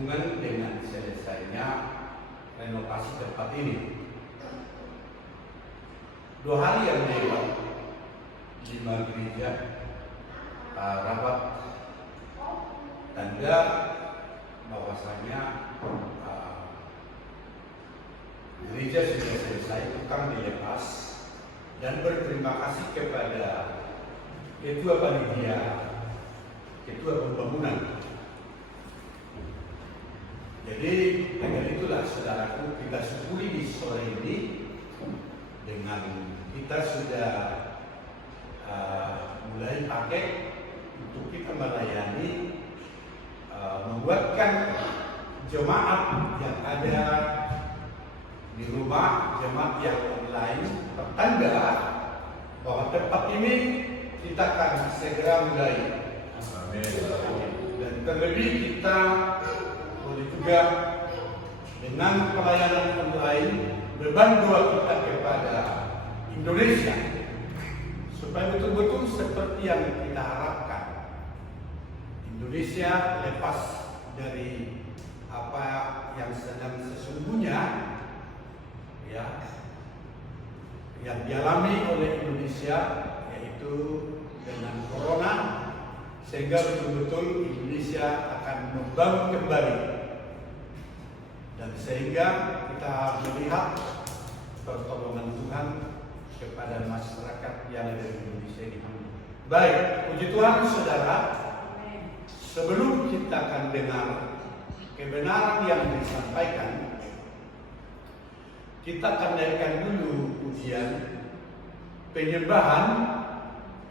sehubungan dengan selesainya renovasi tempat ini. 2 hari yang lewat, 5 gereja rapat tanda bahwasanya gereja sudah selesai, tukang dilepas, dan berterima kasih kepada ketua panitia, ketua pembangunan. Jadi dengan itulah saudaraku, kita syukuri di sore ini dengan kita sudah mulai pakai untuk kita melayani, membuatkan jemaat yang ada di rumah, jemaat yang online, pertanda bahwa tempat ini kita akan segera mulai. Dan terlebih kita boleh juga dengan pelayanan online beban doa kita kepada Indonesia supaya betul-betul seperti yang kita harapkan, Indonesia lepas dari apa yang sedang sesungguhnya ya yang dialami oleh Indonesia, yaitu dengan corona, sehingga betul-betul Indonesia akan membangun kembali, dan sehingga kita melihat pertolongan Tuhan kepada masyarakat yang ada di Indonesia ini. Baik, puji Tuhan saudara. Sebelum kita akan dengar kebenaran yang disampaikan, kita akan naikkan dulu pujian penyembahan,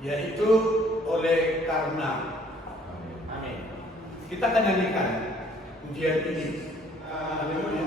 yaitu oleh karena. Amin. Kita akan nyanyikan pujian ini. Haleluya.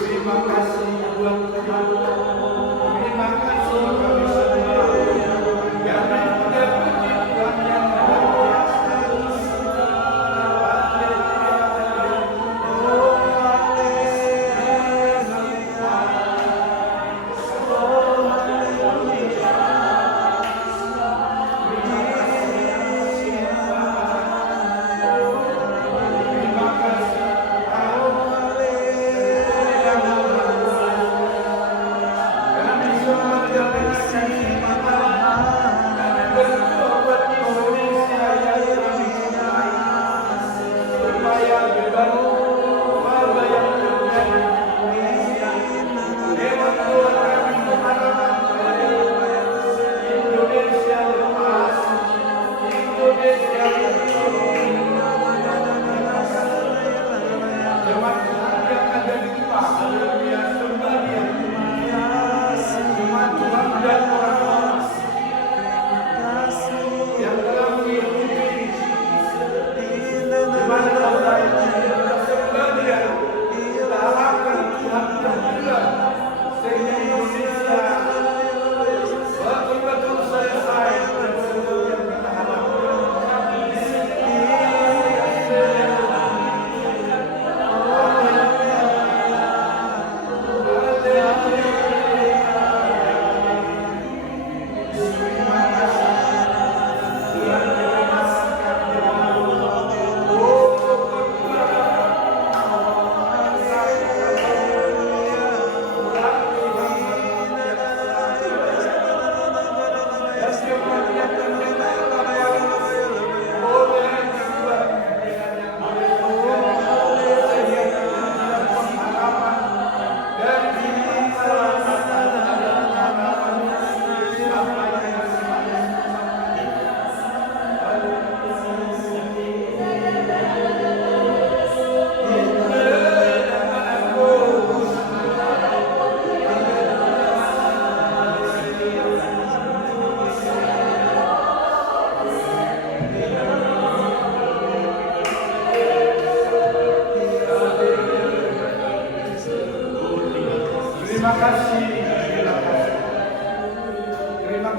Terima kasih.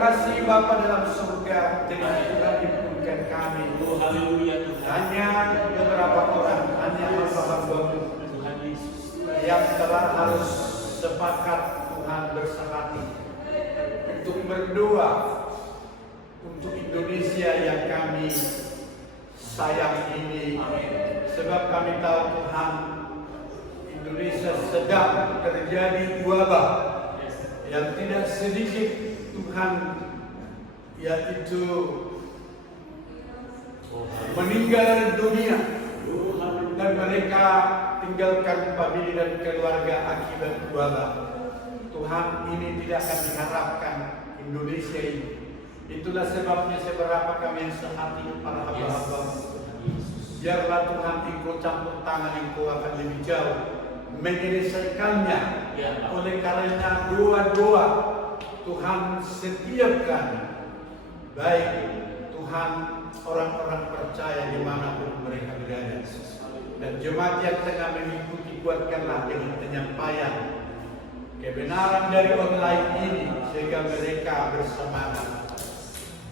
kasih Bapa dalam surga, dengan Tuhan dimampukan kami. Oh haleluya Tuhan. Hanya beberapa orang, hanya hamba-hamba-Mu Tuhan Yesus. yang telah harus sepakat Tuhan bersehati untuk berdoa untuk Indonesia yang kami sayang ini. Sebab kami tahu Tuhan, Indonesia sedang terjadi wabah yang tidak sedikit Tuhan, yaitu meninggal dunia dan mereka tinggalkan famili dan keluarga akibat wabah. Tuhan, ini tidak akan diharapkan Indonesia ini. Itulah sebabnya seberapa kami yang sehati para hamba-hamba-Mu. Biarlah Tuhan Engkau campur tangan, Engkau akan lebih jauh menyelesaikannya. Oleh karena doa-doa Tuhan setiapkan, baik Tuhan orang-orang percaya dimanapun mereka berada. Dan jemaat yang tengah mengikuti, kuatkanlah dengan penyampaian kebenaran dari online ini, sehingga mereka bersemangat.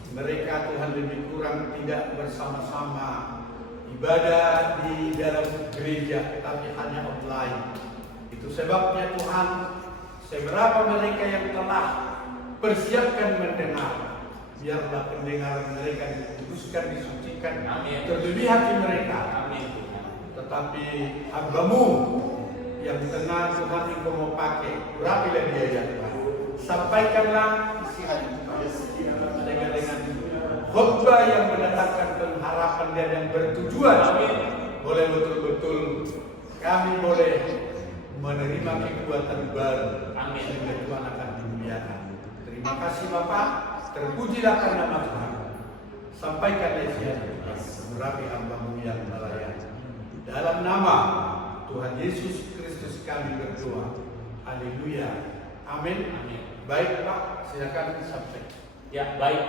Mereka Tuhan lebih kurang tidak bersama-sama ibadah di dalam gereja, tapi hanya online. Itu sebabnya Tuhan, seberapa mereka yang telah persiapkan mendengar, biarlah pendengaran mereka dikuduskan, disucikan, terlebih hati mereka. Tetapi hamba-Mu yang tengah Tuhan Engkau mau pakai, urapilah dia ya Tuhan. Sampaikanlah isi hati dengan khotbah yang mendatangkan pengharapan dan yang bertujuan. Boleh betul-betul kami boleh menerima kekuatan baru. Sehingga Tuhan akan dimuliakan. Terima kasih Bapak. Terpujilah karena nama Tuhan. Sampaikan isi hati urapi hamba-Mu yang melayani. Dalam nama Tuhan Yesus Kristus kami berdoa. Haleluya. Amin. Baik Pak, silakan disampaikan. Ya, baik.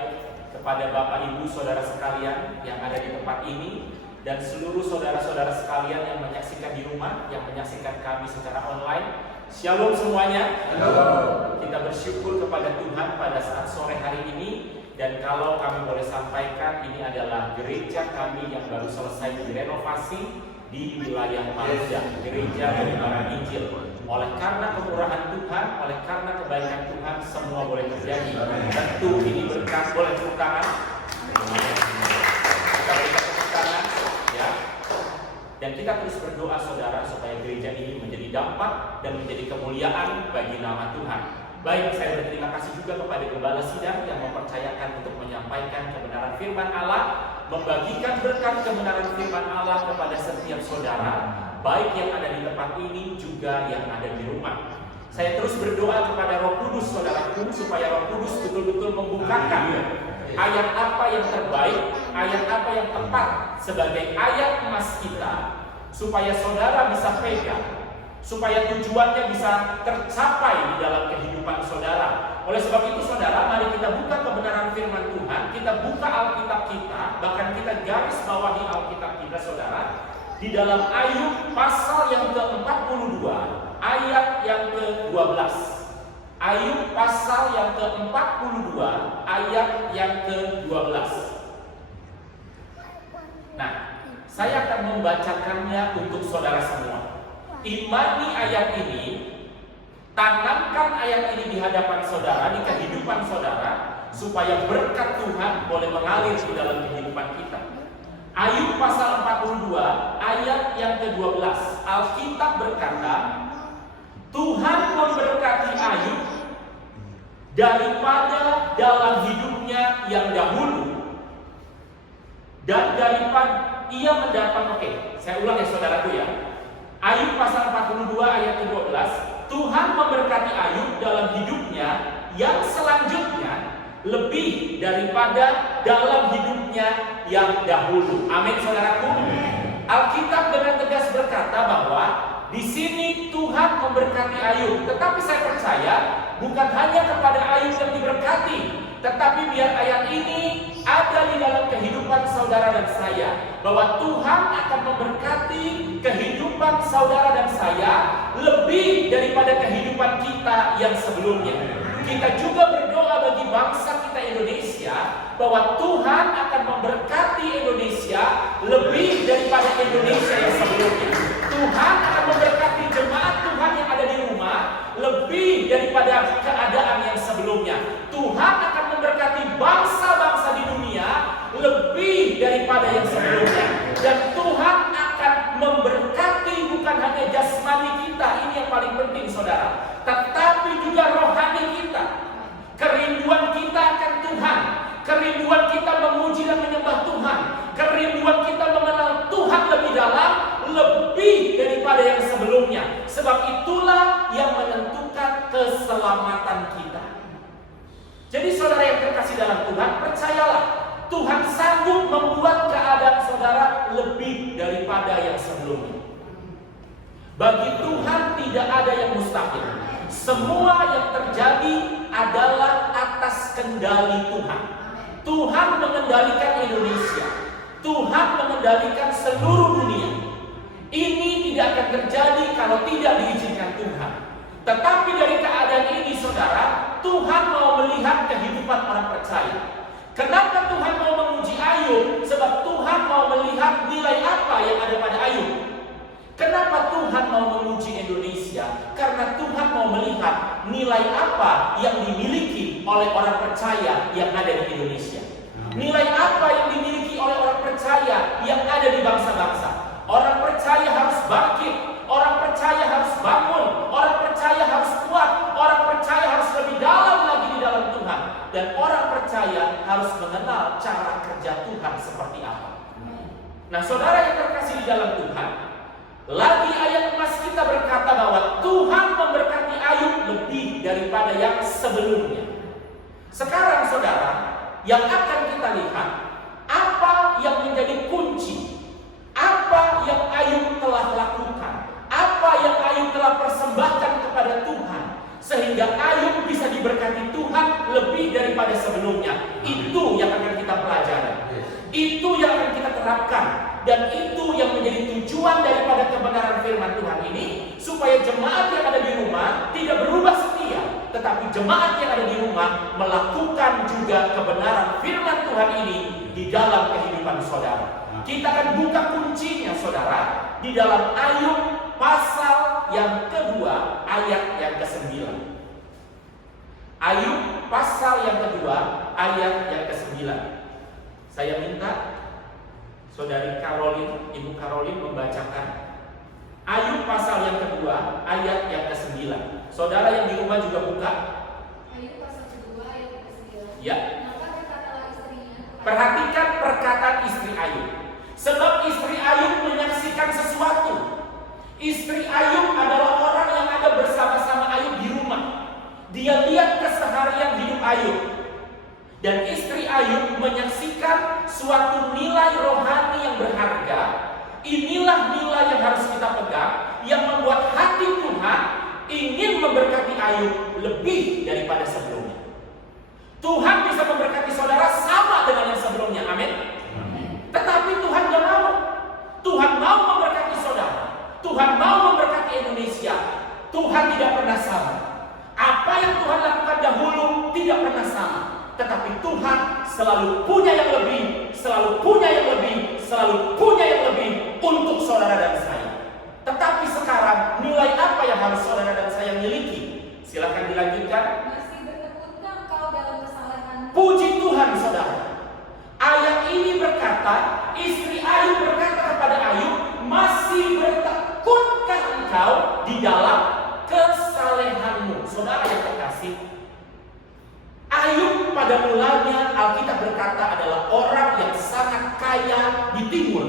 Kepada Bapak Ibu Saudara sekalian yang ada di tempat ini, dan seluruh saudara-saudara sekalian yang menyaksikan di rumah, yang menyaksikan kami secara online, Shalom semuanya. Halo. Kita bersyukur kepada Tuhan pada saat sore hari ini. Dan kalau kami boleh sampaikan, ini adalah gereja kami yang baru selesai direnovasi di wilayah Malaysia, gereja penyebaran Injil. Oleh karena kemurahan Tuhan, oleh karena kebaikan Tuhan, semua boleh terjadi. Tentu ini berkat, boleh tepuk tangan. Kita berikan tepuk tangan, ya. Dan kita terus berdoa saudara supaya gereja ini menjadi dampak dan menjadi kemuliaan bagi nama Tuhan. Baik, saya berterima kasih juga kepada Gembala Sidang yang mempercayakan untuk menyampaikan kebenaran firman Allah, membagikan berkat kebenaran firman Allah kepada setiap saudara, baik yang ada di tempat ini juga yang ada di rumah. Saya terus berdoa kepada Roh Kudus saudaraku, supaya Roh Kudus betul-betul membukakan ayat apa yang terbaik, ayat apa yang tepat sebagai ayat emas kita, supaya saudara bisa pegang, supaya tujuannya bisa tercapai di dalam kehidupan saudara. Oleh sebab itu saudara, mari kita buka kebenaran firman Tuhan, kita buka Alkitab kita, bahkan kita garis bawahi Alkitab kita saudara, di dalam Ayub pasal yang ke-42, ayat yang ke-12. Ayub pasal yang ke-42, ayat yang ke-12. Nah, saya akan membacakannya untuk saudara semua. Imani ayat ini, tanamkan ayat ini di hadapan saudara, di kehidupan saudara, supaya berkat Tuhan boleh mengalir di dalam kehidupan kita. Ayub pasal 42 ayat yang ke-12, Alkitab berkata, Tuhan memberkati Ayub daripada dalam hidupnya yang dahulu, dan daripada ia mendapat, saya ulang ya saudaraku ya. Ayub pasal 42 ayat ke-12, Tuhan memberkati Ayub dalam hidupnya yang selanjutnya lebih daripada dalam hidupnya yang dahulu. Amin saudaraku. Alkitab dengan tegas berkata bahwa di sini Tuhan memberkati Ayub, tetapi saya percaya bukan hanya kepada Ayub yang diberkati, tetapi biar ayat ini ada di dalam kehidupan saudara dan saya, bahwa Tuhan akan memberkati kehidupan saudara dan saya lebih daripada kehidupan kita yang sebelumnya. Kita juga berdoa bagi bangsa kita Indonesia bahwa Tuhan akan memberkati Indonesia lebih daripada Indonesia yang sebelumnya. Tuhan akan memberkati jemaat Tuhan yang ada di rumah lebih daripada keadaan yang sebelumnya. Tuhan akan memberkati bangsa-bangsa di dunia lebih daripada yang sebelumnya. Dan Tuhan akan memberkati bukan hanya jasmani kita, ini yang paling penting saudara, tetapi juga rohani kita. Kerinduan kita akan Tuhan, kerinduan kita memuji dan menyembah Tuhan, kerinduan kita mengenal Tuhan lebih dalam, lebih daripada yang sebelumnya. Sebab itulah yang menentukan keselamatan kita. Jadi saudara yang terkasih dalam Tuhan, percayalah, Tuhan sanggup membuat keadaan saudara lebih daripada yang sebelumnya. Bagi Tuhan tidak ada yang mustahil. Semua yang terjadi adalah atas kendali Tuhan. Tuhan mengendalikan Indonesia. Tuhan mengendalikan seluruh dunia. Ini tidak akan terjadi kalau tidak diizinkan Tuhan. Tetapi dari keadaan ini saudara, Tuhan mau melihat kehidupan orang percaya. Kenapa Tuhan mau menguji Ayub? Sebab Tuhan mau melihat nilai apa yang ada pada Ayub. Kenapa Tuhan mau menguji Indonesia? Karena Tuhan mau melihat nilai apa yang dimiliki oleh orang percaya yang ada di Indonesia. Nilai apa yang dimiliki oleh orang percaya yang ada di bangsa-bangsa. Orang percaya harus bangkit, orang percaya harus bangun, orang percaya harus kuat, orang percaya harus lebih dalam lagi di dalam Tuhan. Dan orang percaya harus mengenal cara kerja Tuhan seperti apa. Nah saudara yang terkasih di dalam Tuhan, lagi ayat emas kita berkata bahwa Tuhan memberkati Ayub lebih daripada yang sebelumnya. Sekarang saudara, yang akan kita lihat apa yang menjadi kunci, apa yang Ayub telah lakukan, apa yang Ayub telah persembahkan kepada Tuhan, sehingga Ayub bisa diberkati Tuhan lebih daripada sebelumnya. Itu yang akan kita pelajari, itu yang akan kita terapkan. Dan itu yang menjadi tujuan daripada kebenaran firman Tuhan ini, supaya jemaat yang ada di rumah tidak berubah setia, tetapi jemaat yang ada di rumah melakukan juga kebenaran firman Tuhan ini di dalam kehidupan saudara. Kita akan buka kuncinya saudara di dalam Ayub pasal yang kedua ayat yang ke-9. Ayub pasal yang kedua ayat yang ke-9. Saya minta Saudari Karolin, Ibu Karolin membacakan Ayub pasal yang kedua ayat yang ke-9. Saudara yang di rumah juga buka. Ayub pasal kedua ayat ke-9. Ya. Maka berkatalah istrinya. Perhatikan perkataan istri Ayub. Sebab istri Ayub menyaksikan sesuatu. Istri Ayub adalah orang yang ada bersama-sama Ayub di rumah. Dia lihat keseharian hidup Ayub. Dan istri Ayub menyaksikan suatu nilai rohani yang berharga. Inilah nilai yang harus kita pegang, yang membuat hati Tuhan ingin memberkati Ayub lebih daripada sebelumnya. Tuhan bisa memberkati saudara sama dengan yang sebelumnya, amin. Tetapi Tuhan gak mau. Tuhan mau memberkati saudara. Tuhan mau memberkati Indonesia. Tuhan tidak pernah sama. Apa yang Tuhan lakukan dahulu tidak pernah sama. Tetapi Tuhan selalu punya yang lebih, selalu punya yang lebih, selalu punya yang lebih untuk saudara dan saya. Tetapi sekarang nilai apa yang harus saudara dan saya miliki? Silakan dilanjutkan. Masih bertekutkah engkau dalam kesalahan? Puji Tuhan saudara. Ayat ini berkata, istri Ayub berkata kepada Ayub, masih bertekutkah engkau di dalam kesalehanmu? Saudara yang terkasih, Ayub pada mulanya Alkitab berkata adalah orang yang sangat kaya di timur.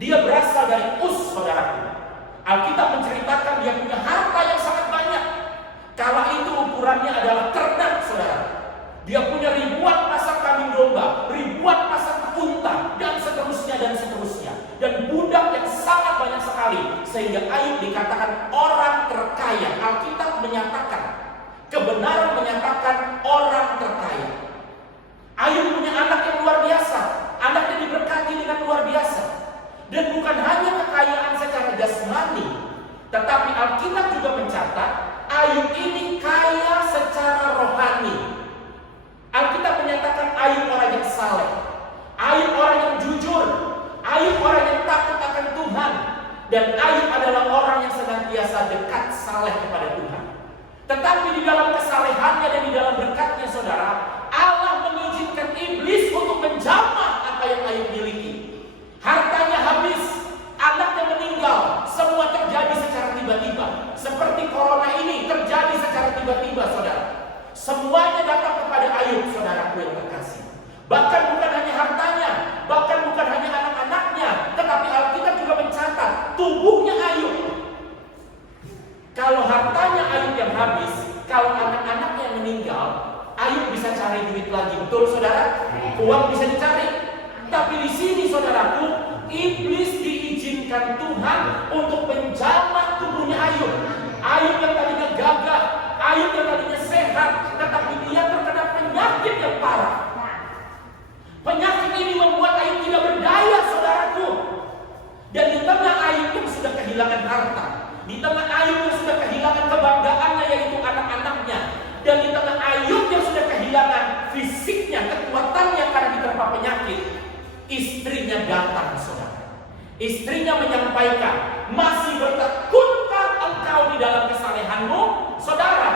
Dia berasal dari Uz, saudaraku. Alkitab menceritakan dia punya harta yang sangat banyak. Kala itu ukurannya adalah ternak, saudara. Dia punya ribuan pasang kambing domba, ribuan pasang unta, dan seterusnya dan seterusnya. Dan budak yang sangat banyak sekali, sehingga Ayub dikatakan orang terkaya. Alkitab menyatakan, kebenaran menyatakan orang terkaya. Ayub punya anak yang luar biasa. Anaknya diberkati dengan luar biasa. Dan bukan hanya kekayaan secara jasmani, tetapi Alkitab juga mencatat Ayub ini kaya secara rohani. Alkitab Semuanya datang kepada Ayub, saudaraku yang terkasih. Bahkan bukan hanya hartanya, bahkan bukan hanya anak-anaknya, tetapi Alkitab juga mencatat tubuhnya Ayub. Kalau hartanya Ayub yang habis, kalau anak-anaknya yang meninggal, Ayub bisa cari duit lagi. Betul saudara? Uang bisa dicari. Tapi di sini saudaraku, iblis diizinkan Tuhan untuk menjamah tubuhnya Ayub. Ayub yang tadinya gagah, Ayub yang tadinya sehat, tetapi dia terkena penyakit yang parah. Penyakit ini membuat Ayub tidak berdaya, saudaraku. Dan di tengah Ayub yang sudah kehilangan harta, di tengah Ayub yang sudah kehilangan kebanggaannya yaitu anak-anaknya, dan di tengah Ayub yang sudah kehilangan fisiknya, kekuatannya karena diterpa penyakit, istrinya datang, saudara. Istrinya menyampaikan, masih bertekunkah engkau di dalam kesalehanmu? Saudara,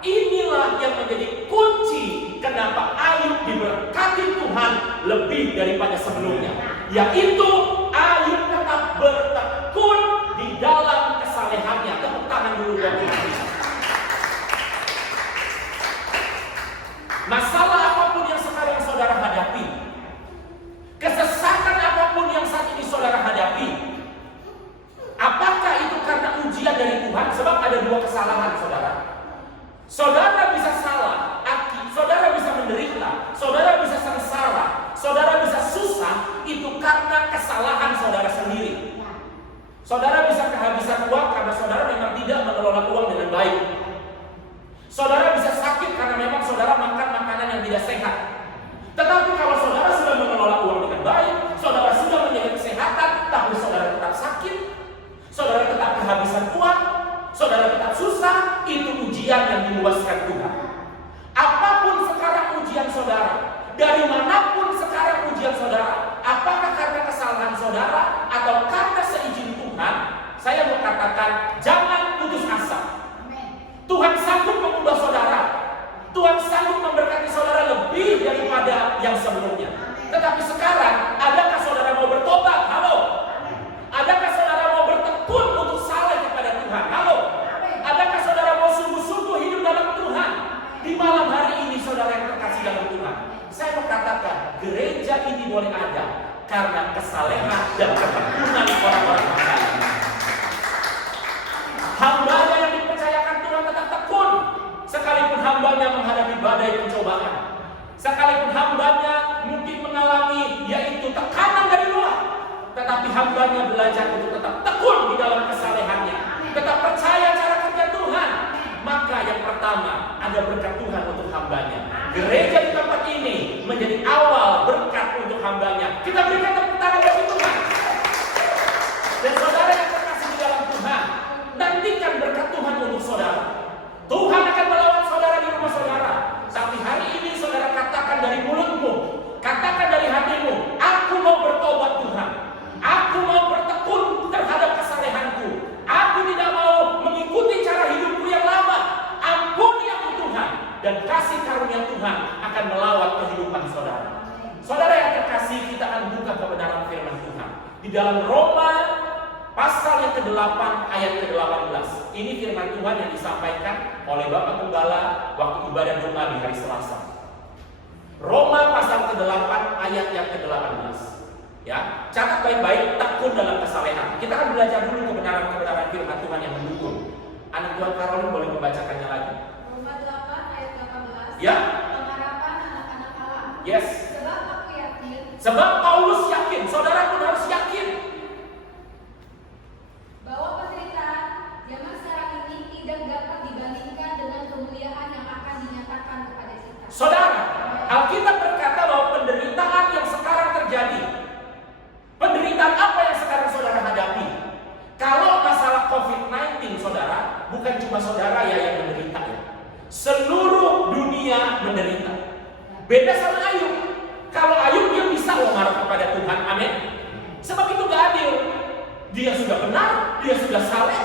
inilah yang menjadi kunci kenapa Ayub diberkati Tuhan lebih daripada sebelumnya, yaitu Ayub tetap bertekun di dalam kesalehannya. Tepuk tangan dulu buat Tuhan. Masalah apapun yang sekarang saudara hadapi, kesesatan apapun yang saat ini saudara hadapi, apakah itu karena ujian dari Tuhan? Sebab ada dua kesalahan, saudara. Saudara bisa salah, saudara bisa menderita, saudara bisa sengsara, saudara bisa susah, itu karena kesalahan saudara sendiri. Saudara bisa kehabisan uang karena saudara memang tidak mengelola uang dengan baik. Saudara bisa sakit karena memang saudara makan makanan yang tidak sehat. Tetapi kalau saudara sudah mengelola uang dengan baik, saudara sudah menjaga kesehatan, tapi saudara tetap sakit, saudara tetap kehabisan uang, saudara tetap susah, itu ujian yang diluaskan Tuhan. Apapun sekarang ujian saudara, dari manapun sekarang ujian saudara, apakah karena kesalahan saudara atau karena seizin Tuhan, saya mau katakan, jangan putus asa. Tuhan sanggup mengubah saudara. Tuhan sanggup memberkati saudara lebih daripada yang sebelumnya. Tetapi sekarang, adakah saudara mau bertobat? Halo? Adakah saudara mau bertekun untuk saleh kepada Tuhan? Halo? Adakah saudara mau sungguh-sungguh hidup dalam Tuhan? Di malam hari ini saudara yang terkasih dalam Tuhan, saya mau katakan, gereja ini boleh ada karena kesalehan dan ketekunan orang-orang percaya. Hambanya yang dipercayakan Tuhan tetap tekun, sekalipun hambanya menghadapi badai pencobaan, sekalipun hambanya mungkin mengalami yaitu tekanan dari luar, tetapi hambanya belajar untuk tetap tekun di dalam kesalehannya, tetap percaya cara kerja Tuhan. Maka yang pertama, ada berkat Tuhan untuk hambanya. Gereja di tempat ini menjadi awal berkat untuk hambanya. Kita berikan tepuk tangan bagi Tuhan. Dan saudara yang terkasih di dalam Tuhan, nantikan berkat Tuhan untuk saudara. Tuhan akan melawat saudara di rumah saudara. Tapi hari ini saudara katakan dari mulutmu, katakan dari hatimu, aku mau bertobat Tuhan. Aku mau bertekun terhadap kesalehanku. Aku tidak mau mengikuti cara hidupku yang lama. Ampuni aku Tuhan. Dan kasih karunia Tuhan akan melawat kehidupan saudara. Saudara yang terkasih, kita akan buka kebenaran firman Tuhan di dalam Roma pasal yang ke-8 ayat ke-18. Ini firman Tuhan yang disampaikan oleh Bapak Gembala waktu ibadah doa di hari Selasa. Roma pasal ke-8 ayat yang ke-18. Ya, catat baik-baik, tekun dalam kesalehan. Kita akan belajar dulu kebenaran-kebenaran firman Tuhan yang mendukung. Anak Tuhan Karolin boleh membacakannya lagi. Roma 8 ayat 18. Ya. Pengharapan anak-anak Allah. Yes. Sebab aku yakin. Sebab Paulus yakin, saudara pun harus yakin Bahwa penderitaan zaman sekarang ini tidak dapat dibandingkan dengan kemuliaan yang akan dinyatakan kepada kita. Saudara, Alkitab berkata bahwa penderitaan yang sekarang terjadi, penderitaan apa yang sekarang saudara hadapi? Kalau masalah COVID-19, saudara, bukan cuma saudara ya yang menderita ya. Seluruh dunia menderita. Beda sama Ayub. Kalau Ayub dia bisa marah kepada Tuhan, amin. Sebab itu gak adil. Dia sudah benar, dia sudah saleh,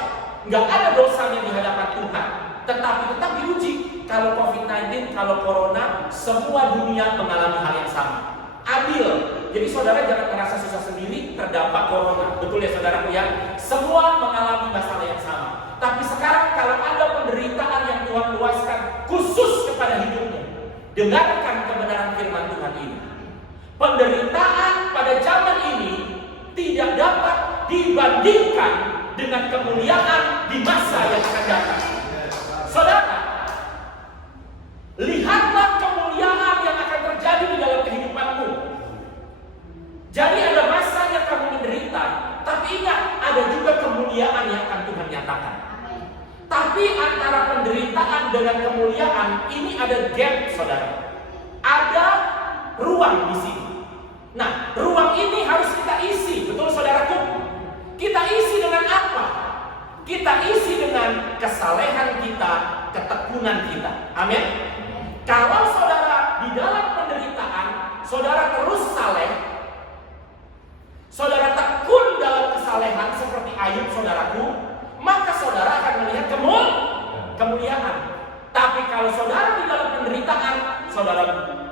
gak ada dosanya di hadapan Tuhan. Tetapi tetap diuji. Kalau COVID-19, kalau Corona, semua dunia mengalami hal yang sama. Adil. Jadi saudara jangan merasa susah sendiri terdampak Corona. Betul ya saudaraku ya? Semua mengalami masalah yang sama. Tapi sekarang kalau ada penderitaan yang Tuhan luaskan khusus kepada pada hidupmu. Dengarkan kebenaran firman Tuhan ini. Penderitaan pada zaman ini tidak dapat dibandingkan dengan kemuliaan di masa yang akan datang. Saudara, lihatlah kemuliaan yang akan terjadi di dalam kehidupanmu. Jadi ada masanya kamu menderita, tapi ingat, ada juga kemuliaan yang akan Tuhan nyatakan. Tapi antara penderitaan dengan kemuliaan ini ada gap, saudara. Ada ruang di sini. Nah, ruang ini harus kita isi, betul saudaraku? Kita isi dengan apa? Kita isi dengan kesalehan kita, ketekunan kita. Amin. Kalau saudara di dalam penderitaan, saudara terus saleh, saudara tekun dalam kesalehan seperti Ayub saudaraku, maka saudara akan melihat kemuliaan. Tapi kalau saudara di dalam penderitaan, saudara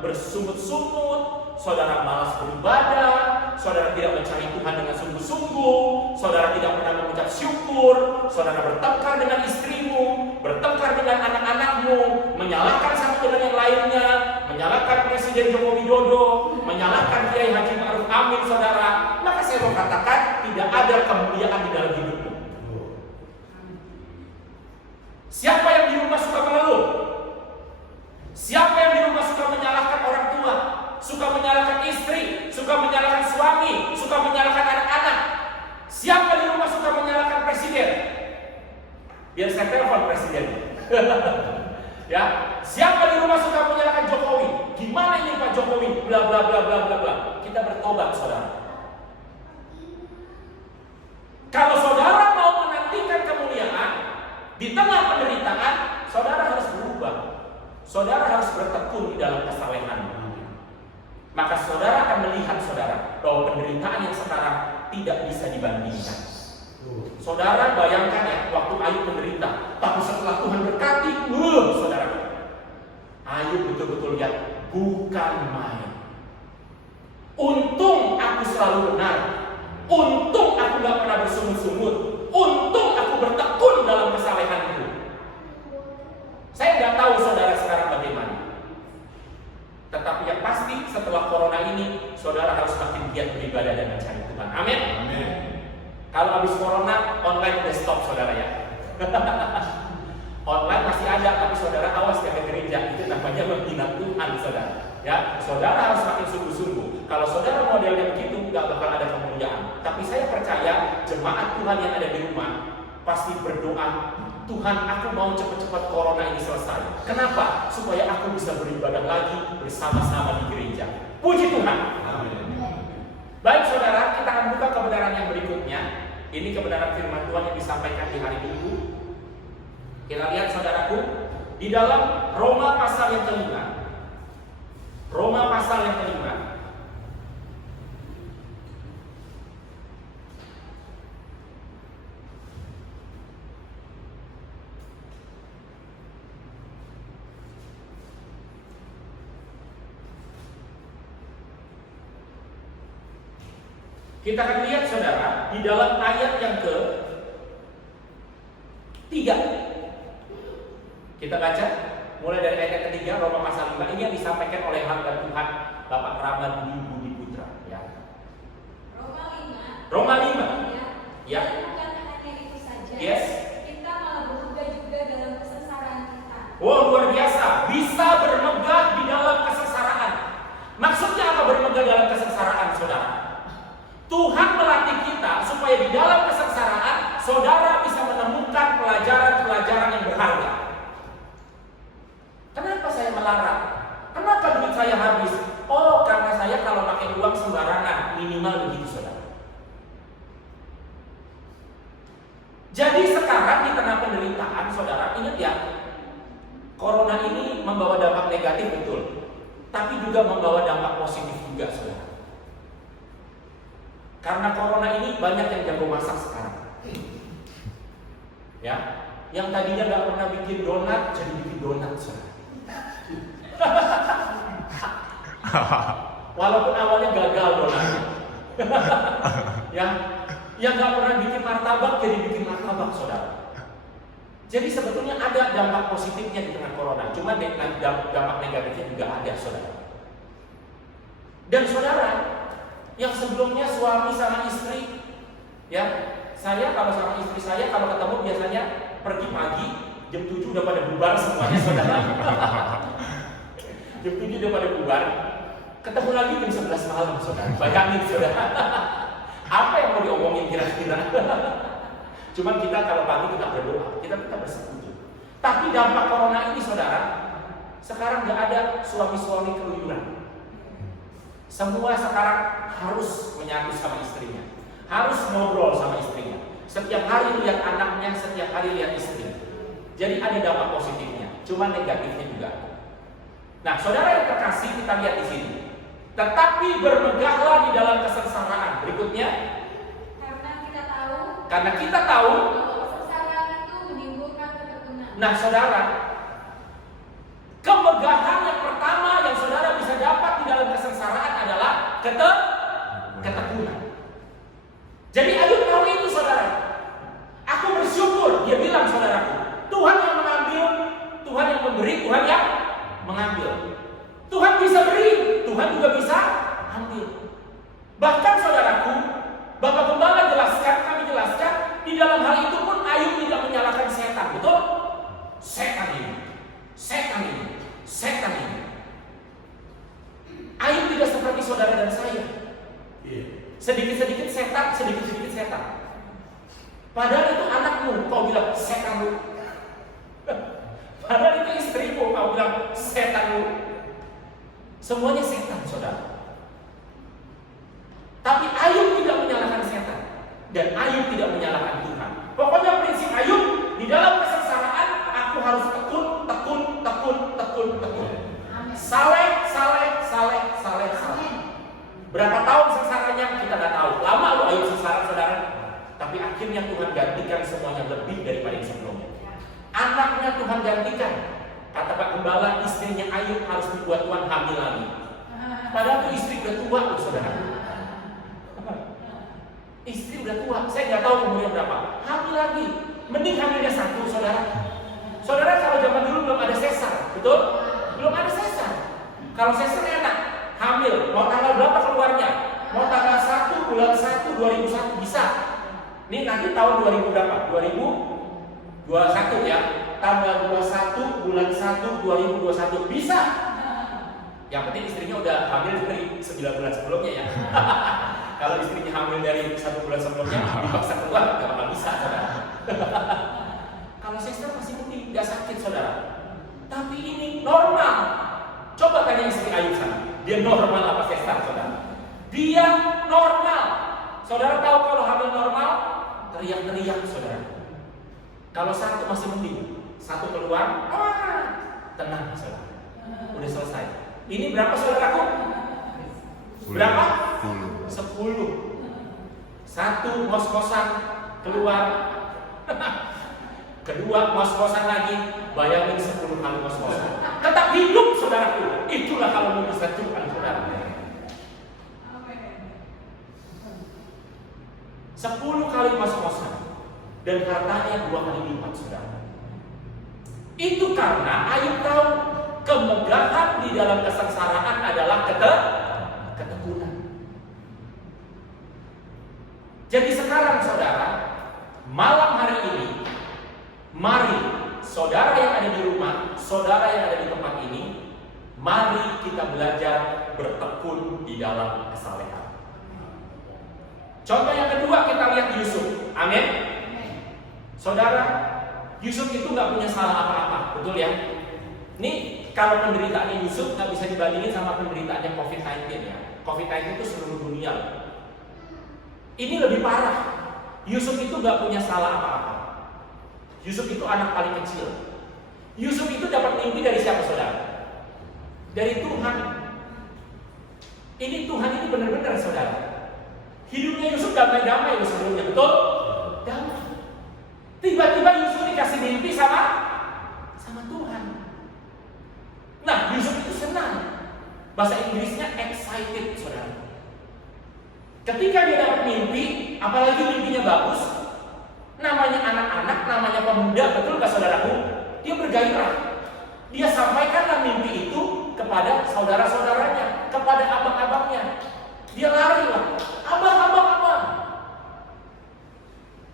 bersungut-sungut, saudara malas beribadah, saudara tidak mencari Tuhan dengan sungguh-sungguh, saudara tidak pernah mengucap syukur, saudara bertengkar dengan istrimu, bertengkar dengan anak-anakmu, menyalahkan satu dengan yang lainnya, menyalahkan Presiden Joko Widodo, menyalahkan Kiai Haji Ma'ruf Amin, saudara, maka saya mau katakan tidak ada kemuliaan di dalam hidupmu. Siapa yang di rumah suka mengeluh? Siapa yang di rumah suka menyalahkan orang tua? Suka menyalahkan istri, suka menyalahkan suami, suka menyalahkan anak-anak? Siapa di rumah suka menyalahkan presiden? Biar saya telepon presiden. Ya, siapa di rumah suka menyalahkan Jokowi? Gimana ini Pak Jokowi? Bla bla bla bla bla bla. Kita bertobat, saudara. Kalau saudara mau menantikan kemuliaan di tengah penderitaan, saudara harus berubah. Saudara harus bertekun di dalam kesalehan. Maka saudara akan melihat, saudara, bahwa penderitaan yang sekarang tidak bisa dibandingkan. Saudara bayangkan ya, waktu Ayub menderita, tapi setelah Tuhan berkati, saudara, Ayub betul-betul lihat, bukan main. Untung aku selalu benar. Untung aku gak pernah bersungut-sungut. Untung aku bertekun dalam kesalehanku. Saya nggak tahu saudara sekarang bagaimana. Tetapi yang pasti setelah corona ini, saudara harus makin giat beribadah dan mencari Tuhan. Amin. Amin. Kalau habis corona, online udah stop, saudara ya. Online masih ada, tapi saudara awas jaga gereja. Itu namanya menghina Tuhan, saudara. Ya, saudara harus makin sungguh-sungguh. Kalau saudara modelnya begitu, nggak bakal ada kemuliaan. Tapi saya percaya jemaat Tuhan yang ada di rumah pasti berdoa, Tuhan, aku mau cepat-cepat corona ini selesai. Kenapa? Supaya aku bisa beribadah lagi bersama-sama di gereja. Puji Tuhan. Amin. Baik saudara, kita akan buka kebenaran yang berikutnya. Ini kebenaran firman Tuhan yang disampaikan di hari Minggu. Kita lihat saudaraku, di dalam Roma pasal yang kelima. Roma pasal yang kelima. Kita akan lihat saudara di dalam ayat yang ke-3. Kita baca mulai dari ayat ketiga Roma pasal 5. Ini yang disampaikan oleh hamba Tuhan Bapak Rahmat Budi Putra. Ya. Roma 5. Ya. Dan bukan hanya itu saja. Yes. Kita malah bermegah juga dalam kesengsaraan kita. Wow, luar biasa. Bisa bermegah di dalam kesengsaraan. Maksudnya apa bermegah dalam kesengsaraan, saudara? Tuhan melatih kita supaya di dalam kesengsaraan saudara bisa menemukan pelajaran-pelajaran yang berharga. Kenapa saya melarang? Kenapa duit saya habis? Oh, karena saya kalau pakai uang sembarangan, minimal begitu, saudara. Jadi sekarang di tengah penderitaan, saudara, ingat ya, corona ini membawa dampak negatif betul, tapi juga membawa dampak positif juga, saudara. Karena corona ini banyak yang jago masak sekarang. Ya, yang tadinya nggak pernah bikin donat jadi bikin donat, saudara. Walaupun awalnya gagal donatnya. Ya, yang nggak pernah bikin martabak jadi bikin martabak, saudara. Jadi sebetulnya ada dampak positifnya di tengah corona, cuma dampak negatifnya juga ada, saudara. Dan saudara, yang sebelumnya suami sama istri, ya, saya kalau sama istri saya kalau ketemu biasanya pergi pagi, jam 7 udah pada bubar semuanya, saudara. Jam 7 udah pada bubar, ketemu lagi jam 11 malam, saudara. Bayangin, saudara. Apa yang mau diomongin kira-kira? Cuman kita kalau pagi kita berdoa, kita bersekutu. Tapi dampak corona ini, saudara, sekarang nggak ada suami-suami keluyuran. Semua sekarang harus menyatu sama istrinya, harus ngobrol sama istrinya. Setiap hari lihat anaknya, setiap hari lihat istrinya. Jadi ada dampak positifnya, cuma negatifnya juga. Nah, saudara yang terkasih, kita lihat di sini. Tetapi bermegahlah di dalam kesengsaraan. Berikutnya, karena kita tahu kesengsaraan itu menimbulkan ketekunan. Nah, saudara, kemegahan yang pertama yang saudara bisa dapat di dalam kesengsaraan adalah ketekunan. Jadi Ayub tahu itu, saudara. Aku bersyukur, dia bilang, saudaraku, Tuhan yang mengambil, Tuhan yang memberi, Tuhan yang mengambil. Tuhan bisa beri, Tuhan juga bisa ambil. Bahkan saudaraku, Bapak Gembala jelaskan, kami jelaskan, di dalam hal itu pun Ayub tidak menyalahkan setan, betul? Setan ini, setan ini, setan ini. Ayub tidak seperti saudara dan saya. Sedikit-sedikit setan, sedikit-sedikit setan. Padahal itu anakmu, kau bilang setan lu. Padahal itu istrimu, kau bilang setan lu. Semuanya setan, saudara. Tapi Ayub tidak menyalahkan setan, dan Ayub tidak menyalahkan Tuhan. Pokoknya prinsip Ayub, di dalam kesengsaraan aku harus tekun. Saleh. Berapa tahun sengsaranya kita nggak tahu. Lama loh Ayub sengsara, saudara. Tapi akhirnya Tuhan gantikan semuanya lebih daripada yang sebelumnya. Anaknya Tuhan gantikan. Kata Pak Gembala, istrinya Ayub harus dibuat Tuhan hamil lagi. Padahal itu istri udah tua loh, saudara. Istri udah tua, saya nggak tahu umurnya berapa. Hamil lagi, mending hamilnya satu, saudara. Saudara, kalau zaman dulu belum ada sesar, betul? Belum ada sesar. Kalau sesar enak, hamil. Mau tanggal berapa keluarnya? Mau tanggal 1 bulan 1 2001 bisa. Ini nanti tahun 2000 berapa? 2021 ya. Tanggal 21 bulan 1 2021 bisa. Yang penting istrinya udah hamil dari 9 bulan sebelumnya ya. Kalau istrinya hamil dari 1 bulan sebelumnya, dipaksa keluar, nggak bakal bisa, saudara. Kalau sesar masih mending, nggak sakit, saudara. Tapi ini normal. Coba tanya istri Ayub sana, dia normal apa sesar, saudara? Dia normal. Saudara tahu kalau hamil normal, teriak-teriak, saudara. Kalau satu masih mending, satu keluar, tenang, saudara. Udah selesai. Ini berapa, saudaraku? Berapa? 10. Satu ngos-ngosan keluar. Kedua ngos-ngosan lagi. Bayangin 10 kali ngos-ngosan. Tetap hidup, saudaraku. Itulah kalau mau bisa Tuhan, saudara. 10 kali ngos-ngosan. Dan hartanya 2 kali lipat, saudara. Itu karena Ayub tahu kemegahan di dalam kesengsaraan adalah ketekunan. Jadi sekarang, saudara, malam hari ini, mari saudara yang ada di rumah, saudara yang ada di tempat ini, mari kita belajar bertekun di dalam kesalehan. Contoh yang kedua kita lihat Yusuf. Amin. Saudara, Yusuf itu nggak punya salah apa-apa, betul ya? Ini kalau penderitaannya Yusuf nggak bisa dibandingin sama penderitaannya COVID-19 ya. COVID-19 itu seluruh dunia. Ini lebih parah. Yusuf itu nggak punya salah apa-apa. Yusuf itu anak paling kecil. Yusuf itu dapat mimpi dari siapa, saudara? Dari Tuhan. Ini Tuhan ini benar-benar, saudara. Hidupnya Yusuf damai-damai loh sebelumnya, betul? Damai. Tiba-tiba Yusuf dikasih mimpi sama Tuhan. Nah, Yusuf itu senang. Bahasa Inggrisnya excited, saudara. Ketika dia dapat mimpi, apalagi mimpinya bagus, Namanya anak-anak, namanya pemuda, betul gak saudaraku? Dia bergairah. Dia sampaikanlah mimpi itu kepada saudara-saudaranya, kepada abang-abangnya. Dia larilah, abang.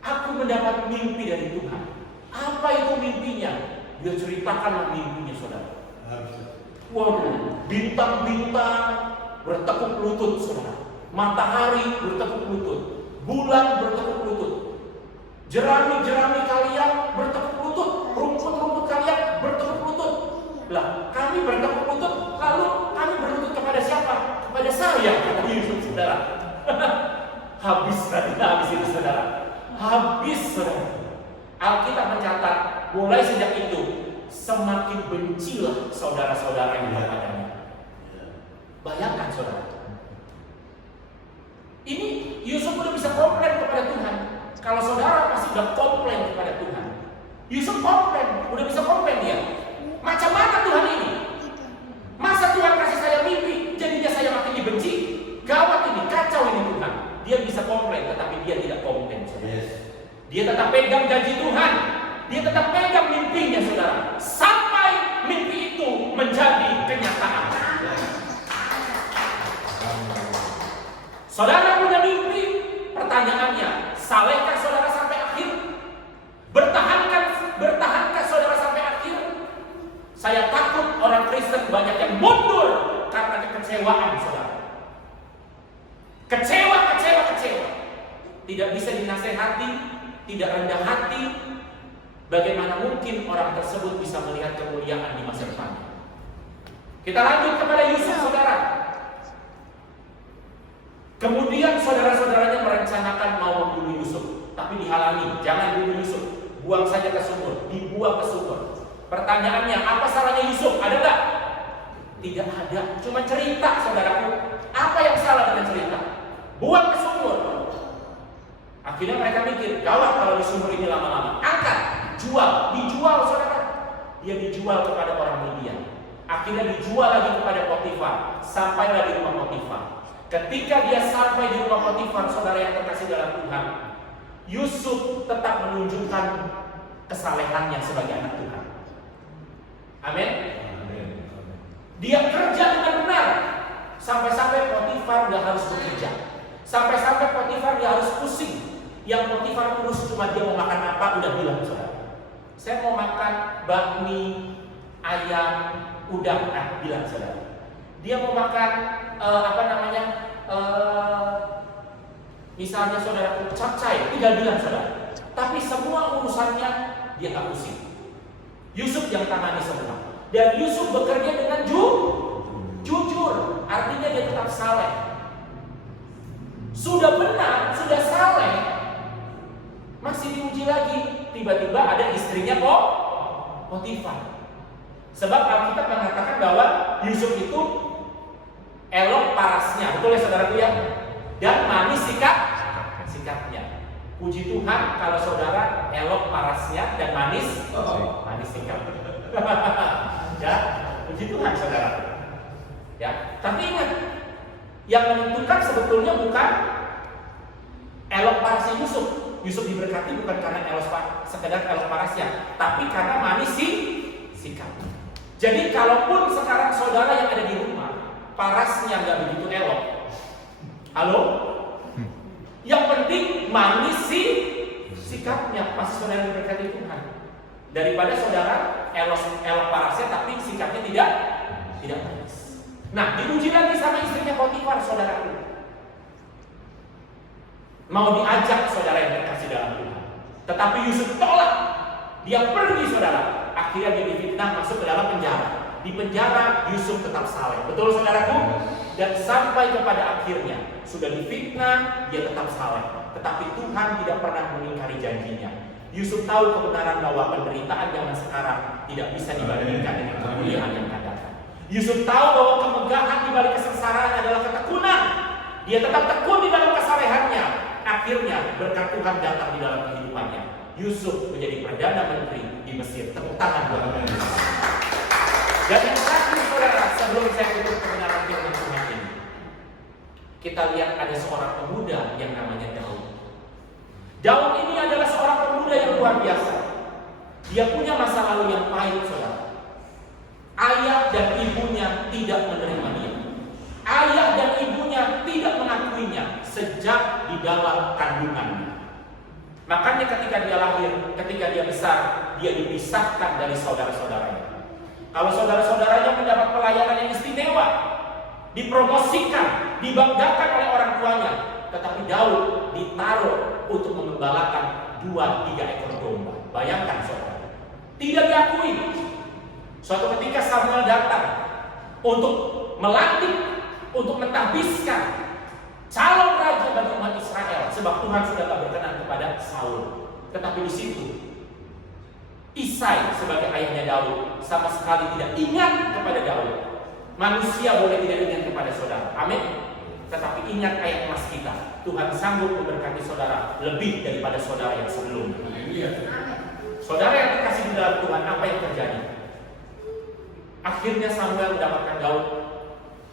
Aku mendapat mimpi dari Tuhan. Apa itu mimpinya? Dia ceritakanlah mimpinya, saudara. Waduh, bintang-bintang bertekuk lutut, saudara. Matahari bertekuk lutut, bulan bertekuk lutut, jerami-jerami kalian bertekuk lutut, rumput-rumput kalian bertekuk lutut. Lah, kami bertekuk lutut, lalu kami berlutut kepada siapa? Kepada saya, kata Yusuf, saudara. Habis itu, saudara. Habis, saudara. Alkitab mencatat, mulai sejak itu semakin bencilah saudara-saudara yang kepadanya. Bayangkan, saudara. Ini Yusuf udah bisa komplain kepada Tuhan. Kalau saudara pasti udah komplain kepada Tuhan. Yusuf komplain, udah bisa komplain dia. Macam mana Tuhan ini? Masa Tuhan kasih saya mimpi, jadinya saya makin dibenci? Gawat ini, kacau ini Tuhan. Dia bisa komplain, tetapi dia tidak komplain, saudara. Dia tetap pegang janji Tuhan. Dia tetap pegang mimpinya, saudara. Sampai mimpi itu menjadi kenyataan. Saudara punya mimpi, pertanyaannya, salehkah saudara sampai akhir? Bertahankah saudara sampai akhir? Saya takut orang Kristen banyak yang mundur karena kekecewaan, saudara. Kecewa. Tidak bisa dinasehati, tidak rendah hati. Bagaimana mungkin orang tersebut bisa melihat kemuliaan di masa depan? Kita lanjut kepada Yusuf, saudara. Kemudian saudara-saudaranya merencanakan mau membunuh Yusuf, tapi dihalangi. Jangan bunuh Yusuf, buang saja ke sumur. Dibuang ke sumur. Pertanyaannya, apa salahnya Yusuf? Ada nggak? Tidak ada. Cuma cerita, saudaraku. Apa yang salah dengan cerita? Buang ke sumur. Akhirnya mereka mikir, gawat kalau di sumur ini lama-lama. Angkat, dijual, saudara. Dia dijual kepada orang Midian. Akhirnya dijual lagi kepada Potifar. Sampailah di rumah Potifar. Ketika dia sampai di rumah Potifar, saudara yang terkasih dalam Tuhan, Yusuf tetap menunjukkan kesalehannya sebagai anak Tuhan. Amin. Dia kerja dengan benar. Sampai-sampai Potifar gak harus bekerja. Sampai-sampai Potifar gak harus pusing. Yang Potifar urus cuma dia mau makan apa, udah bilang, saudara. Saya mau makan bakmi, ayam, udang, bilang, saudara. Dia mau makan misalnya saudara capcay, tinggal bilang, saudara. Tapi semua urusannya dia tak pusing. Yusuf yang tangani semua. Dan Yusuf bekerja dengan jujur, artinya dia tetap saleh. Sudah benar, sudah saleh, masih diuji lagi. Tiba-tiba ada istrinya Potifar. Sebab Alkitab mengatakan bahwa Yusuf itu elok parasnya, betul ya saudaraku ya? Dan manis sikapnya. Puji Tuhan kalau saudara elok parasnya dan manis sikapnya. Ya, puji Tuhan saudara. Ya, tapi ingat, yang menentukan sebetulnya bukan elok parasnya Yusuf. Yusuf diberkati bukan karena sekedar elok parasnya, tapi karena manis sikapnya. Jadi kalaupun sekarang saudara yang ada di rumah parasnya nggak begitu elok, halo? Yang penting manis sikapnya, pasti saudara diberkati Tuhan. Daripada saudara elok parasnya tapi sikapnya tidak manis. Nah, diuji lagi sama istrinya Potifar, saudaraku. Mau diajak saudara yang terkasih dalam Tuhan, tetapi Yusuf tolak. Dia pergi, saudara. Akhirnya dia difitnah, masuk ke dalam penjara. Di penjara Yusuf tetap saleh, betul saudaraku? Dan sampai kepada akhirnya sudah difitnah, dia tetap saleh. Tetapi Tuhan tidak pernah mengingkari janjinya. Yusuf tahu kebenaran bahwa penderitaan zaman sekarang tidak bisa dibandingkan dengan kemuliaan yang akan datang. Yusuf tahu bahwa kemegahan di balik kesengsaraan adalah ketekunan. Dia tetap tekun di dalam kesalehannya. Akhirnya berkat Tuhan datang di dalam kehidupannya. Yusuf menjadi perdana menteri di Mesir. Tepuk tangan buat Yusuf. Dan yang terakhir, saudara, sebelum saya tutup kebenaran firman Tuhan ini, kita lihat ada seorang pemuda yang namanya Daud. Daud ini adalah seorang pemuda luar biasa. Dia punya masa lalu yang pahit, saudara. Ayah dan ibunya tidak menerima dia. Ayah dan ibunya tidak mengakuinya sejak di dalam kandungannya. Makanya ketika dia lahir, ketika dia besar, dia dipisahkan dari saudara-saudaranya. Kalau saudara-saudaranya mendapat pelayanan yang istimewa, dipromosikan, dibanggakan oleh orang tuanya, tetapi Daud ditaruh untuk mengembalakan 2-3 ekor domba. Bayangkan saudara, tidak diakui. Suatu ketika Samuel datang untuk melantik, untuk mentahbiskan calon raja bagi umat Israel, sebab Tuhan sudah tak berkenan kepada Saul. Tetapi di situ Isai sebagai ayahnya Daud sama sekali tidak ingat kepada Daud. Manusia boleh tidak ingat kepada saudara, amin. Tetapi ingat ayat emas kita, Tuhan sanggup memberkati saudara lebih daripada saudara yang sebelumnya. Saudara yang terkasih di dalam Tuhan, apa yang terjadi? Akhirnya Samuel mendapatkan Daud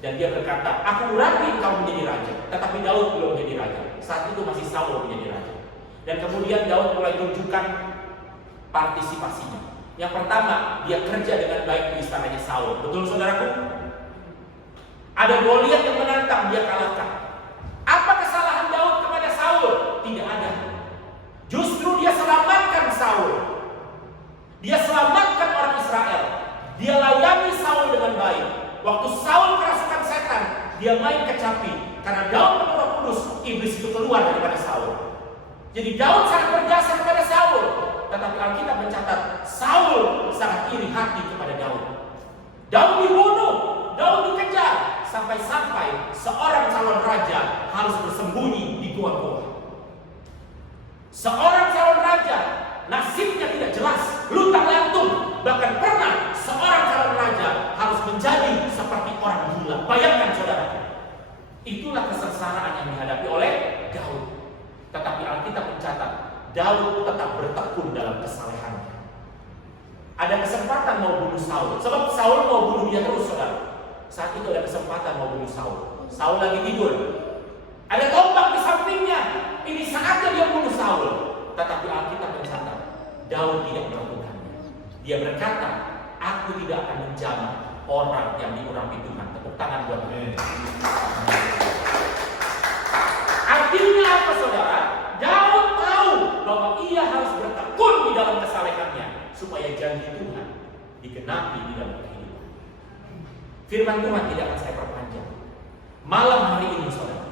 dan dia berkata, aku urapi engkau menjadi raja. Tetapi Daud belum menjadi raja. Saat itu masih Saul menjadi raja. Dan kemudian Daud mulai tunjukkan partisipasinya. Yang pertama, dia kerja dengan baik di istananya Saul. Betul saudaraku? Ada Goliat yang menantang, dia kalahkan. Apa kesalahan Daud kepada Saul? Tidak ada. Justru dia selamatkan Saul. Dia selamatkan orang Israel. Dia layani Saul dengan baik. Waktu Saul kerasukan setan, dia main kecapi. Karena Daud menurut Roh Kudus, iblis itu keluar daripada Saul. Jadi Daud sangat berjasa kepada Saul. Tetapi Alkitab mencatat, Saul sangat iri hati kepada Daud. Daud dibunuh, Daud dikejar, sampai-sampai seorang calon raja harus bersembunyi di gua-gua. Seorang calon raja nasibnya tidak jelas, luntang-lantung. Bahkan pernah seorang calon raja harus menjadi seperti orang gila. Bayangkan saudara, itulah kesengsaraan yang dihadapi oleh Daud. Tetapi Alkitab mencatat, Daud tetap bertekun dalam kesalehannya. Ada kesempatan mau bunuh Saul, sebab Saul mau bunuh dia terus, saudara. Saat itu ada kesempatan mau bunuh Saul. Saul lagi tidur, ada tombak di sampingnya. Ini saatnya dia bunuh Saul. Tetapi Alkitab mencatat, Daud tidak melakukannya. Dia berkata, aku tidak akan menjamah orang yang diurapi Tuhan. Tepuk tangan buat dia. Artinya apa saudara? Daud tahu bahwa ia harus bertekun di dalam kesalehannya supaya janji Tuhan digenapi di dalam kehidupan. Firman Tuhan tidak akan saya perpanjang. Malam hari ini saudara,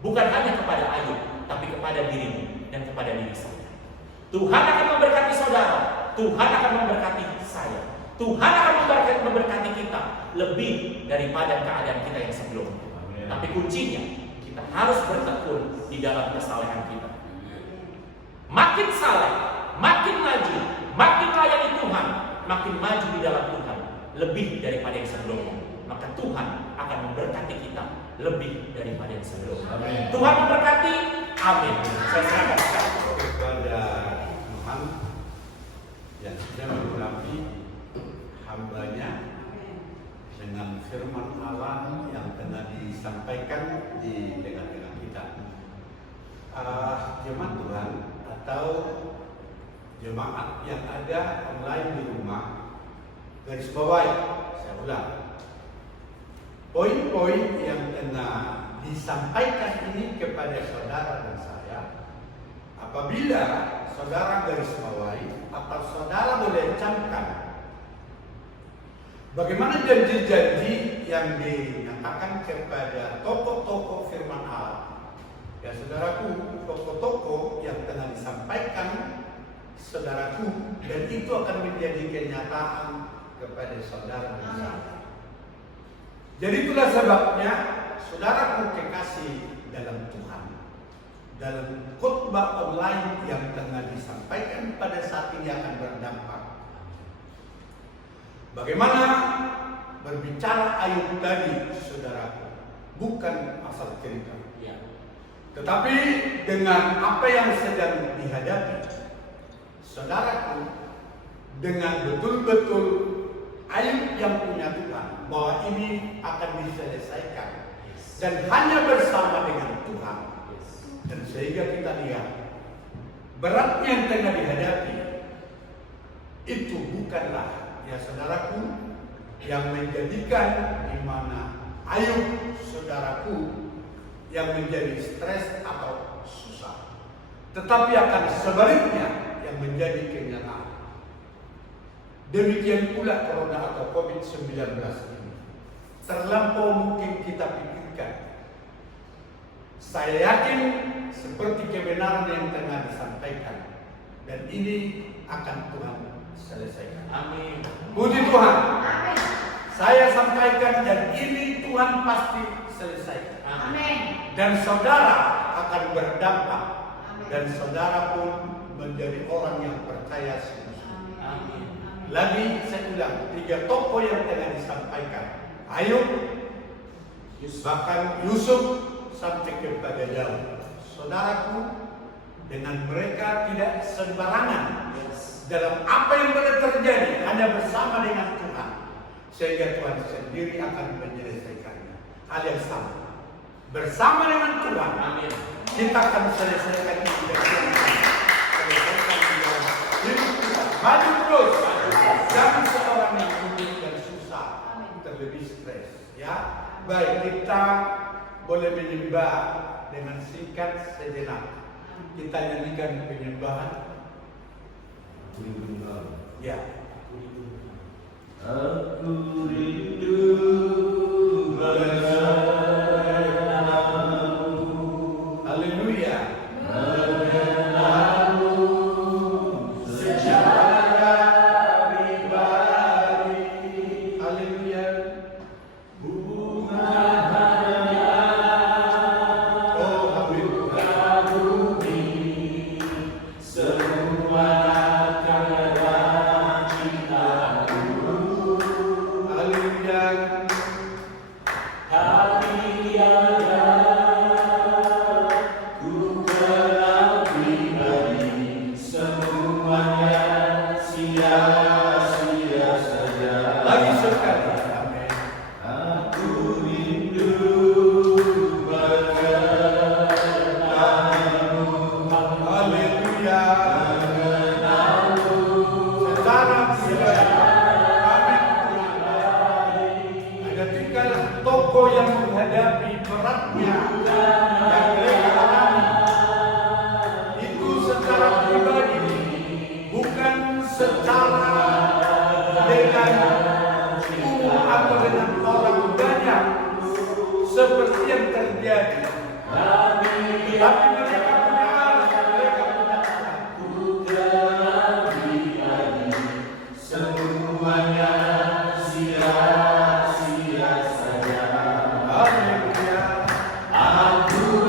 bukan hanya kepada Ayub, tapi kepada dirimu dan kepada diri saya. Tuhan akan memberkati saudara, Tuhan akan memberkati saya, Tuhan akan memberkati kita lebih daripada keadaan kita yang sebelumnya. Tapi kuncinya, kita harus bertekun di dalam kesalehan kita. Makin saleh, makin maju, makin layani Tuhan, makin maju di dalam Tuhan lebih daripada yang sebelumnya. Maka Tuhan akan memberkati kita lebih daripada yang sebelumnya. Amin. Tuhan memberkati. Amin. Saya serahkan kepada Tuhan yang sudah mengurapi hambanya dengan firman Allah yang telah disampaikan di tengah-tengah kita. Jemaat Tuhan atau jemaat yang ada online di rumah, garis bawahi, saya ulang, poin-poin yang telah disampaikan ini kepada saudara dan saya. Apabila saudara garis bawahi atau saudara boleh camkan bagaimana janji-janji yang dinyatakan kepada tokoh-tokoh firman Allah. Ya saudaraku, tokoh-tokoh yang telah disampaikan saudaraku, dan itu akan menjadi kenyataan kepada saudara dan saya. Jadi itulah sebabnya saudaraku kekasih dalam Tuhan, dalam khotbah online yang tengah disampaikan pada saat ini akan berdampak. Bagaimana berbicara Ayub tadi, saudaraku, bukan asal cerita, tetapi dengan apa yang sedang dihadapi saudaraku, dengan betul-betul Ayub yang punya Tuhan, bahwa ini akan diselesaikan dan hanya bersama dengan Tuhan. Dan sehingga kita lihat beratnya yang tengah dihadapi itu bukanlah, ya saudaraku, yang menjadikan di mana Ayub saudaraku yang menjadi stres atau susah, tetapi akan sebaliknya yang menjadi kenyataan. Demikian pula corona atau COVID-19 ini terlampau mungkin kita pikirkan. Saya yakin seperti kebenaran yang tengah disampaikan, dan ini akan Tuhan selesaikan. Amin. Puji Tuhan. Amin. Saya sampaikan dan ini Tuhan pasti selesaikan. Amin. Dan saudara akan berdampak. Amin. Dan saudara pun menjadi orang yang percaya sungguh. Amin. Lagi saya ulang, 3 tokoh yang tengah disampaikan. Ayub, bahkan Yusuf sampai kepada Daud. Saudaraku, dengan mereka tidak sembarangan dalam apa yang boleh terjadi, hanya bersama dengan Tuhan, sehingga Tuhan sendiri akan menyelesaikannya. Hal yang sama, bersama dengan Tuhan, Amin. kita akan selesaikan ini dengan Tuhan. Selesaikan di dalam hidup kita. Maju terus, jangan seorang yang sulit dan susah, terlebih stres. Ya, baik, kita boleh menyembah dengan singkat sejenak. Kita nyanyikan penyembahan. Ya. Aku rindu bersamamu. Haleluya. Mengenalmu secara pribadi. Haleluya. Bunga hanya Oh, haleluya. bumi. Semua karena cintamu. Haleluya. Hari ada ku kenal pribadi, semuanya sia-sia saja. Lagi sekali. Amin. Aku rindu mengenalmu, Haleluya. mengenalmu Secara pribadi. Amin. Ada 3 tokoh yang menghadapi beratnya yang mereka alami. Itu secara pribadi, bukan secara dengan umum atau dengan orang banyak seperti yang terjadi. Tapi mereka punya Allah, mereka punya Tuhan. semuanya sia-sia saja. Haleluya. Aku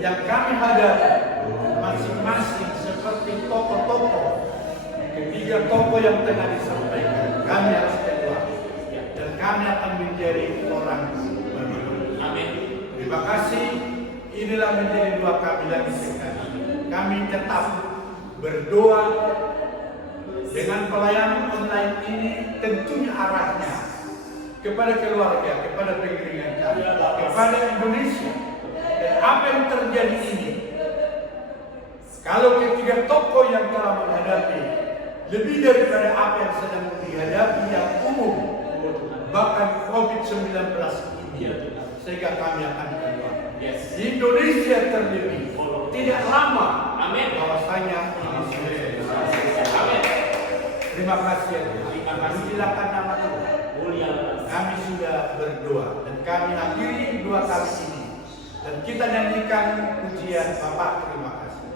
yang kami hadapi masing-masing seperti tokoh-tokoh, ketiga tokoh yang tengah disampaikan, kami harus keluar dan kami akan menjadi orang baru. Amin. Terima kasih. Inilah menjadi doa kami lagi sekali. Kami tetap berdoa dengan pelayanan online ini, tentunya arahnya kepada keluarga, kepada pengiringan kami, kepada Indonesia. Dan apa yang terjadi ini, kalau ketiga tokoh yang telah menghadapi lebih daripada apa yang sedang dihadapi yang umum, bahkan COVID-19 ini, sehingga kami akan keluar. Yes. Di Indonesia terlebih, tidak lama, Amin. bahwasanya ini sudah selesai. Amin. Terima kasih ya Tuhan. Terima kasih. Silakan nama Tuhan. Mulia. Kami sudah berdoa dan kami akhiri doa kami ini dan kita nyanyikan pujian Bapak. Terima kasih.